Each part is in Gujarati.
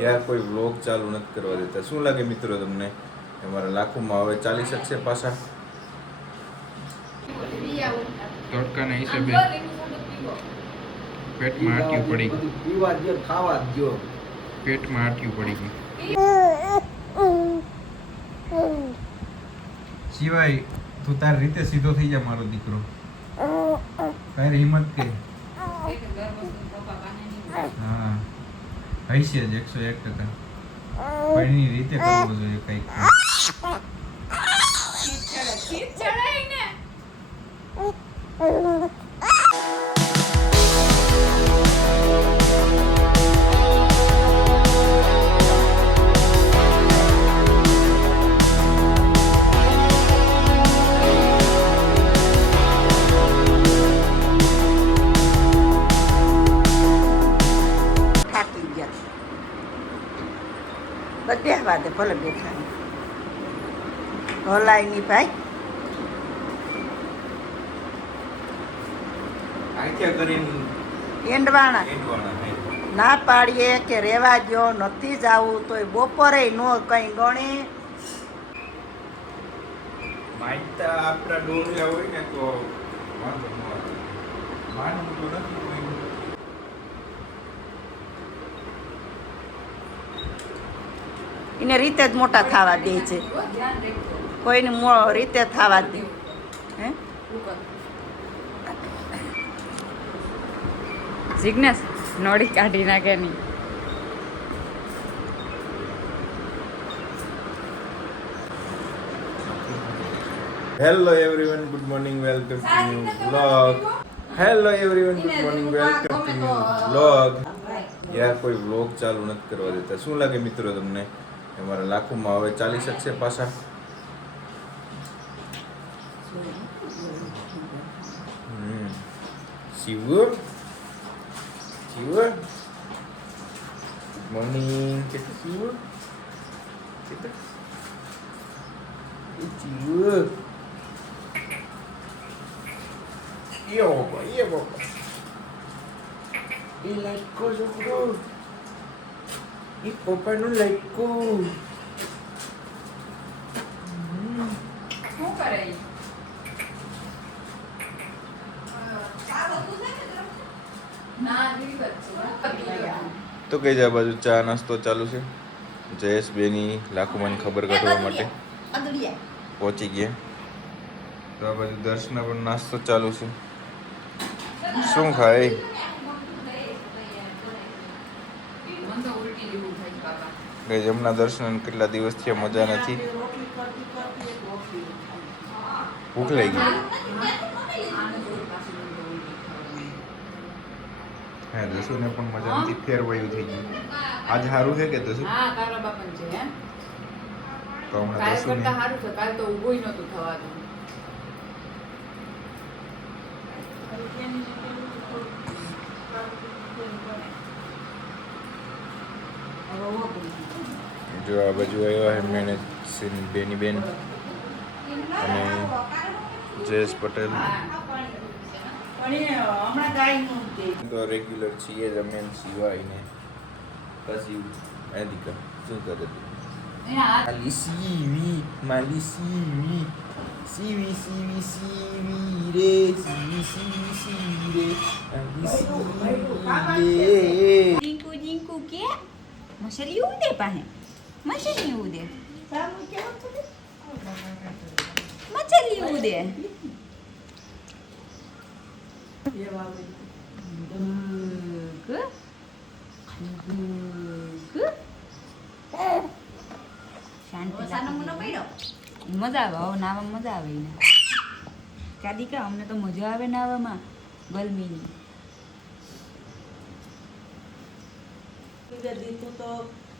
યાર કોઈ વ્લોગ ચાલુ નથી કરવા દેતા. શું લાગે મિત્રો તમને અમારા લાખોમાં હવે ચાલી શકશે પાછા? તડકાના હિસાબે પેટમાં આટિયું પડી ગયું. પીવા દો, ખાવા દો. પેટમાં આટિયું પડી ગયું. સિવાય તું તારી રીતે સીધો થઈ જા મારો દીકરો. તારી હિંમત કે હા હૈશે જ 101%. પણ એની રીતે કરવું જોઈએ કંઈક. બેહવા દે ભલે બેઠા હલાય ની ભાઈ. આંખ્યા કરીને એંડવાણા એંડવાના. ના પાડીએ કે રેવા દો નથી જાવું તોય બપોરે નો કઈ ગણે. માયતા આપણા ડોળિયા હોય ને તો વાંધો ન આવે. માનવું તો નથી કોઈ. એને રીતે જ મોટા થવા દે છે, કોઈને રીતે થવા દે. હે જિગ્નેશ નોડી કાઢી નાખે નહીં. Hello everyone, good morning, welcome to new vlog. Hello everyone, good morning, welcome to new vlog. યાર કોઈ વ્લોગ ચાલુ નથી કરવા દેતા. શું લાગે મિત્રો તમને અમારા લાખોમાં હવે ચાલી શકશે પાછા? Shiv Shiv good morning. કેટલું શિવ કેટલું શિવ એ બાબા એ લાઈકો છોકરો એ પપ્પાનું લાઈકો. શું કરે? તો કઈ જાય બાજુ ચા નાસ્તો ચાલુ છે. જયેશ બેની લાખોમાં ખબર કાઢવા માટે પહોંચી ગયા. તો આ બાજુ દર્શના પણ નાસ્તો ચાલુ છે. શું ખાય? ગઈ જમના દર્શન કેટલા દિવસ થયા મજા નથી. ભૂખ લાગી ગઈ. હા દસુને પણ મજા નથી. ફેરવાયું થઈ ગયું. આજ સારું છે કે દસુ? હા તારા બાપન છે હે. તો હમણાં કાલ દસુને કરતા સારું છે. કાલ તો ઊભું નહોતું થવાતું. જો આ બાજુ આવ્યા છે મેને બેની બેન અને જયેશ પટેલ. તો રેગ્યુલર છીએ જ અમે સિવાય ને પછી દીકરા શું કરે માલી સીવી માલી સીવી સીવી સીવી સીવી રે સીવી સીવી સીવી રે માલી સીવી રે. જીંકુ જીંકુ કે મછલી ઉડે પાસે મછલી ઉડે મછલી ઉડે શાંતિ મજા આવે. હવે નાવામાં મજા આવે એને. કાદી કા અમને તો મજા આવે નાવામાં ગરમીની. દીધું તો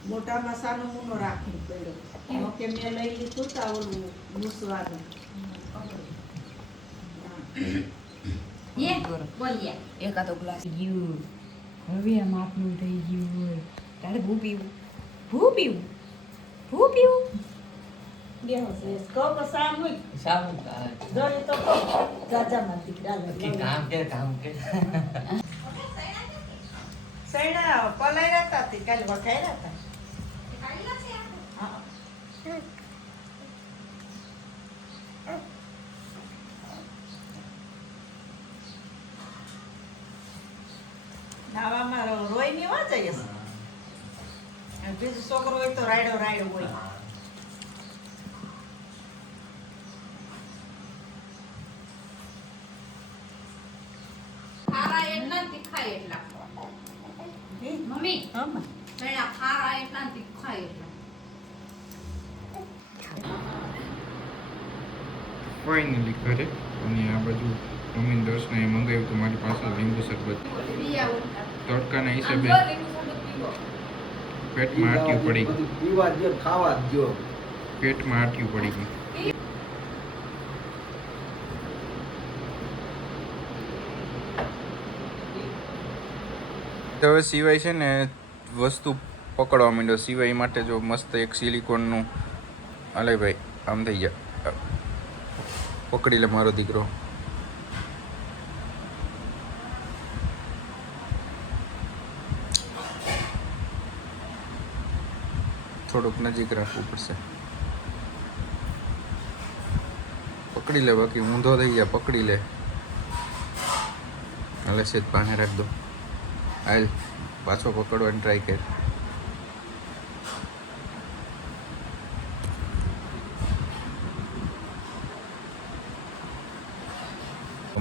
મોટા મસાનો મૂનો રાખી પડ્યો કે મેં લઈ લીધું તા ઓલું મૂસવાનું. એકાદો ગ્લાસ ગયું હવે આમ આપનું થઈ ગયું હોય તારે ભૂ પીવું ભૂ પીવું ભૂ પીવું. કહો તો સામું જોઈ તો જાજામાં દીકરા કામ કે સૈડા પલાયરા હતા તે કાલે વઘાયરા હતા. હા. નાવામાં રોય ની વાત જઈએ છે. બીજો છોકરો હોય તો રાયડો રાયડો હોય. ખારા એટલા તીખાય એટલા મમ્મી હમ. સૈડા ખારા એટલા તીખાય એટલા ફાઇનલી ઘરે અને આ બાજુ મમ્મી દર્શને મંગાવ્યું તો મારી પાસે લીંબુ શરબત તડકાના હિસાબે પેટમાં આટ્યું પડી ગયું. પીવા દો ખાવા દો પેટમાં આટ્યું પડી ગયું. હવે સિવાય છે ને વસ્તુ પકડવા માંડ્યો. સિવાય માટે જો મસ્ત એક સિલિકોનનું અલે ભાઈ આમ થઈ જાય પકડી લે મારો દીકરો. થોડુંક નજીક રાખવું પડશે. પકડી લે બાકી ઊંધો થઈ જાય. પકડી લે હાલે સેજ પાને રાખ દો. હાલ પાછો પકડવાની ટ્રાય કર.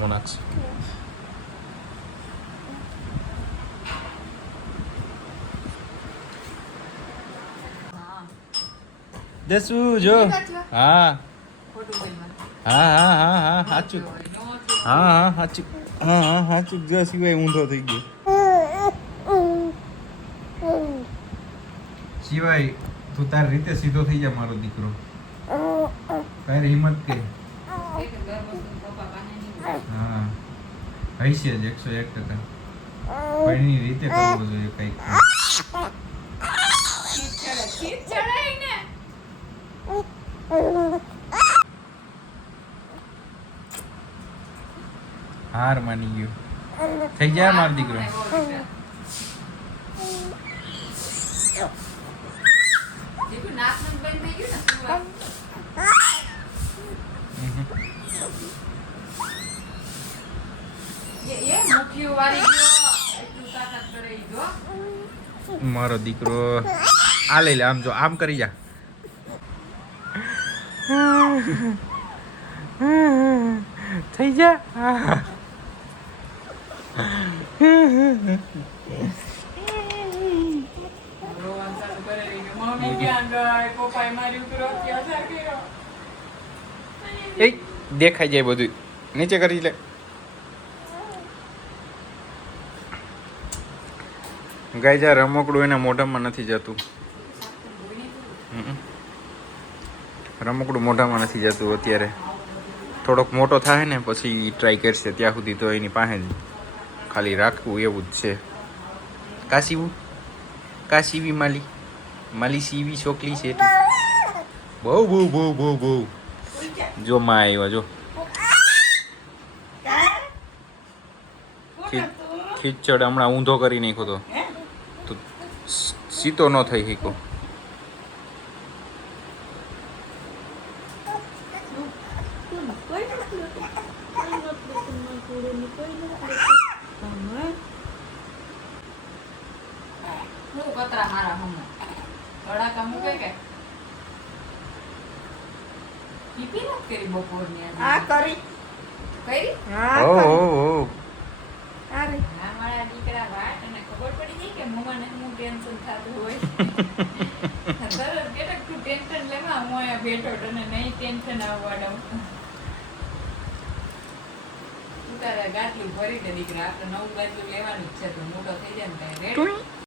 નાખશે દસુ જો. હા હા હા હા હા સાચું. હા હા સાચું. હા હા સાચું. જો સિવાય ઊંધો થઈ ગયો. સિવાય તું તારી રીતે સીધો થઈ જા મારો દીકરો. તારી હિંમત કે. હા હૈશે જ 101%. પણ એની રીતે કરવો જોઈએ કંઈક. હાર માની ગયો. થઈ જાય મારો દીકરો. મારો દીકરો આ લઈ લે. આમ જો આમ કરી જા. થઈ જા. એ દેખાઈ જાય બધું. નીચે કરી લે. ગાય જા રમકડું એના મોઢામાં નથી જતું. રમકડું મોઢામાં નથી જતું અત્યારે. થોડોક મોટો થાય ને પછી ટ્રાય કરશે. ત્યાં સુધી તો એની પાસે જ ખાલી રાખવું એવું જ છે. કા સીવું કા સીવી માલી માલી સીવી છોકરી છે. બહુ બહુ બહુ બહુ બહુ જો માં આવ્યો જો. ખીચડ હમણાં ઊંધો કરી નાખ્યો તો સીતો ન થઈ શીખો. આ કરી કઈ ઓ ઓ ઓ આ રે. મારા દીકરા વાત અને ખબર પડી ગઈ કે મમ્માને હું ટેન્શન થતું હોય. સરસ કેટલાક તું ટેન્શન લેવા હું અહીંયા બેઠો તને નહીં ટેન્શન આવવા દઉં. તું તારા ગાટલું ભરી દે દીકરા. આપણે નવું ગાટલું લેવાનું જ છે તો મોટો થઈ જાય ને રેડી.